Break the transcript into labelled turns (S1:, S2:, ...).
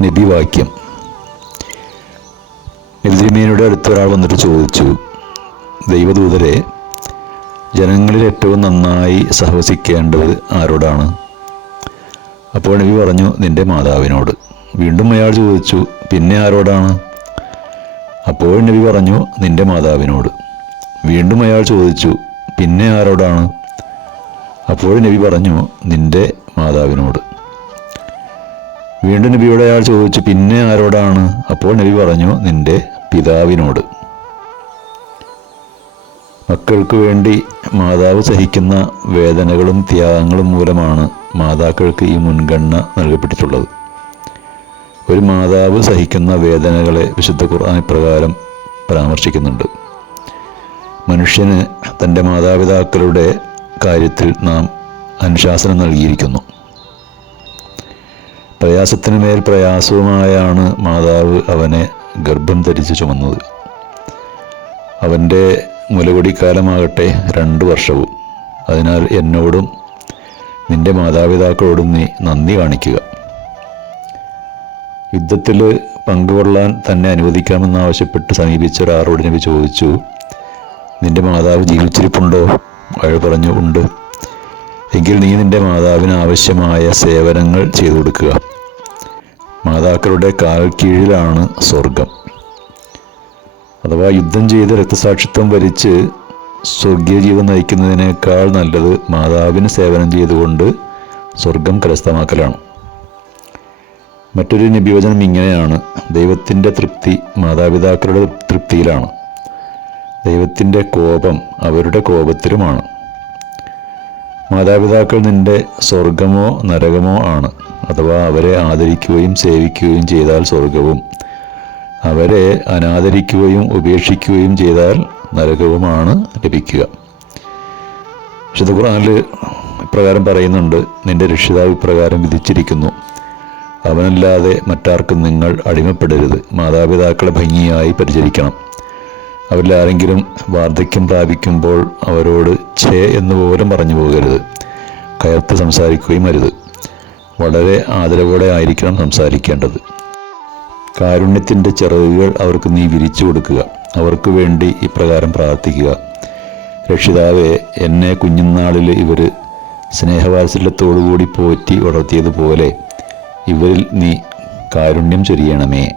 S1: നബിവാക്യം എൽദിമീനയുടെ അടുത്തൊരാൾ വന്നിട്ട് ചോദിച്ചു ദൈവദൂതരെ ജനങ്ങളിൽ ഏറ്റവും നന്നായി സഹവസിക്കേണ്ടത് ആരോടാണ്? അപ്പോൾ നബി പറഞ്ഞു നിന്റെ മാതാവിനോട്. വീണ്ടും അയാൾ ചോദിച്ചു പിന്നെ ആരോടാണ്? അപ്പോൾ നബി പറഞ്ഞു നിന്റെ മാതാവിനോട്. വീണ്ടും അയാൾ ചോദിച്ചു പിന്നെ ആരോടാണ്? അപ്പോൾ നബി പറഞ്ഞു നിന്റെ മാതാവിനോട്. വീണ്ടും നബിയോട് അയാൾ ചോദിച്ചു പിന്നെ ആരോടാണ്? അപ്പോൾ നബി പറഞ്ഞു നിന്റെ പിതാവിനോട്. മക്കൾക്ക് വേണ്ടി മാതാവ് സഹിക്കുന്ന വേദനകളും ത്യാഗങ്ങളും മൂലമാണ് മാതാക്കൾക്ക് ഈ മുൻഗണന നൽകപ്പെട്ടിട്ടുള്ളത്. ഒരു മാതാവ് സഹിക്കുന്ന വേദനകളെ വിശുദ്ധ ഖുർആൻ ഇപ്രകാരം പരാമർശിക്കുന്നുണ്ട്. മനുഷ്യന് തന്റെ മാതാപിതാക്കളുടെ കാര്യത്തിൽ നാം അനുശാസനം നൽകിയിരിക്കുന്നു. പ്രയാസത്തിനു മേൽ പ്രയാസവുമായാണ് മാതാവ് അവനെ ഗർഭം ധരിച്ച് ചുമന്നത്. അവന്റെ മുലകുടിക്കാലമാകട്ടെ രണ്ട് വർഷവും. അതിനാൽ എന്നോടും നിന്റെ മാതാപിതാക്കളോടും നീ നന്ദി കാണിക്കുക. യുദ്ധത്തിൽ പങ്കുകൊള്ളാൻ തന്നെ അനുവദിക്കാമെന്നാവശ്യപ്പെട്ട് സമീപിച്ച ഒരു നബി ചോദിച്ചു നിന്റെ മാതാവ് ജീവിച്ചിരിപ്പുണ്ടോ? അയാൾ പറഞ്ഞു ഉണ്ട്. എങ്കിൽ നീ നിന്റെ മാതാവിന് ആവശ്യമായ സേവനങ്ങൾ ചെയ്തു കൊടുക്കുക. മാതാക്കളുടെ കാൽ കീഴിലാണ് സ്വർഗം. അഥവാ യുദ്ധം ചെയ്ത് രക്തസാക്ഷിത്വം വരിച്ച് സ്വർഗീയ ജീവൻ നയിക്കുന്നതിനേക്കാൾ നല്ലത് മാതാവിന് സേവനം ചെയ്തുകൊണ്ട് സ്വർഗം കരസ്ഥമാക്കലാണ്. മറ്റൊരു നിബിവചനം ഇങ്ങനെയാണ്. ദൈവത്തിന്റെ തൃപ്തി മാതാപിതാക്കളുടെ തൃപ്തിയിലാണ്. ദൈവത്തിന്റെ കോപം അവരുടെ കോപത്തിലുമാണ്. മാതാപിതാക്കൾ നിന്റെ സ്വർഗമോ നരകമോ ആണ്. അഥവാ അവരെ ആദരിക്കുകയും സേവിക്കുകയും ചെയ്താൽ സ്വർഗവും അവരെ അനാദരിക്കുകയും ഉപേക്ഷിക്കുകയും ചെയ്താൽ നരകവുമാണ് ലഭിക്കുക. വിശുദ്ധ ഖുർആനിൽ ഇപ്രകാരം പറയുന്നുണ്ട് നിന്റെ രക്ഷിതാവ് ഇപ്രകാരം വിധിച്ചിരിക്കുന്നു അവനല്ലാതെ മറ്റാർക്കും നിങ്ങൾ അടിമപ്പെടരുത്. മാതാപിതാക്കളെ ഭംഗിയായി പരിചരിക്കണം. അവരിൽ ആരെങ്കിലും വാർദ്ധക്യം പ്രാപിക്കുമ്പോൾ അവരോട് ഛേ എന്ന് പോലും പറഞ്ഞു പോകരുത്. കയർത്ത് സംസാരിക്കുകയും അരുത്. വളരെ ആദരവോടെ ആയിരിക്കണം സംസാരിക്കേണ്ടത്. കാരുണ്യത്തിന്റെ ചിറകുകൾ അവർക്ക് നീ വിരിച്ചു കൊടുക്കുക. അവർക്ക് വേണ്ടി ഇപ്രകാരം പ്രാർത്ഥിക്കുക. രക്ഷിതാവെ എന്നെ കുഞ്ഞുനാളിൽ ഇവർ സ്നേഹവാത്സല്യത്തോടുകൂടി പോറ്റി വളർത്തിയതുപോലെ ഇവരിൽ നീ കാരുണ്യം ചൊരിയണമേ.